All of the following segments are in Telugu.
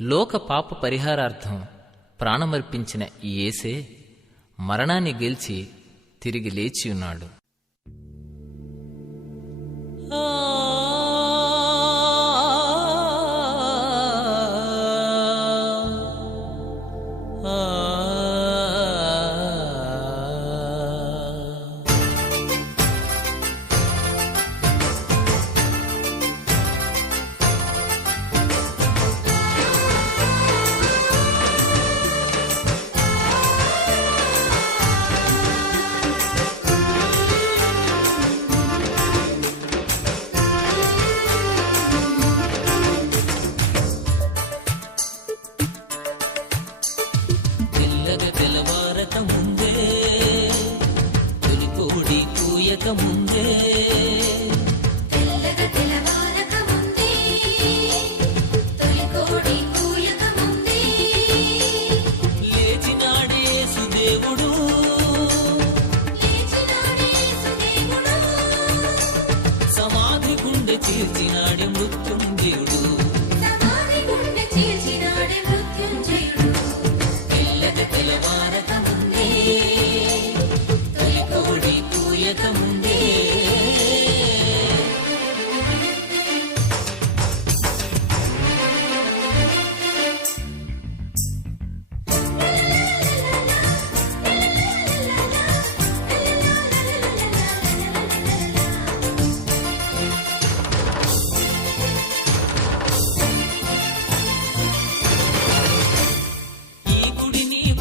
లోక పాప పరిహారార్థం ప్రాణమర్పించిన ఈ యేసే మరణాన్ని గెలిచి తిరిగి లేచి ఉన్నాడు. ముందే లేచినాడే సుదేవుడు, సమాధి గుండె చీల్చినాడే మృత్యుంజయుడు. తెల్లగ తెలవారక ముందే తొలి కోడి కూయక ముందే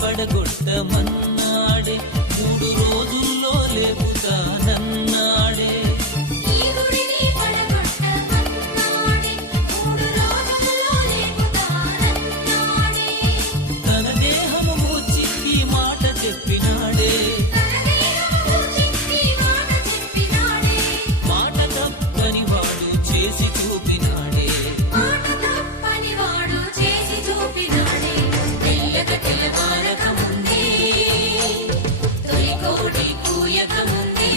పడగొట్టమన్నాడే, 3 రోజుల్లో లేపుతానన్నాడే. తన దేహము మూచి ఈ మాట చెప్పినాడే, మాట తప్పని వాడు చేసి చూపినాడే. తెల్లగ తెల్లవారక ముందే తొలి కోడి కూయక ముందే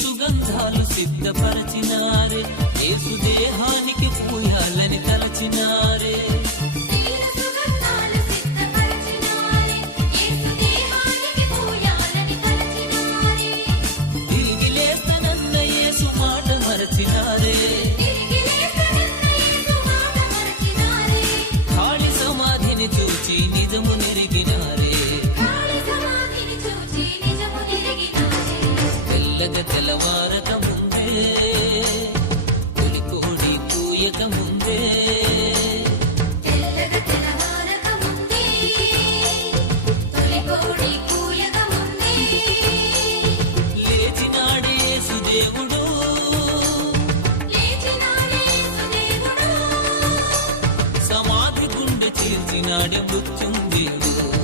సుగంధాలు సిద్ధపరచినారే, యేసు దేహానికి పూయాలని తలచినారే. తిరిగి లేస్తనన్న యేసు మాట మరచినారే. ఖాళీ సమాధిని చూచి నిజము నెరిగినారే. తెల్లగ తెల్లవారక ముందే తొలి కోడి కూయక ముందే లేచినాడే సుదేవుడు, సమాధి గుండె చీల్చినాడే మృత్యుంజయుడు.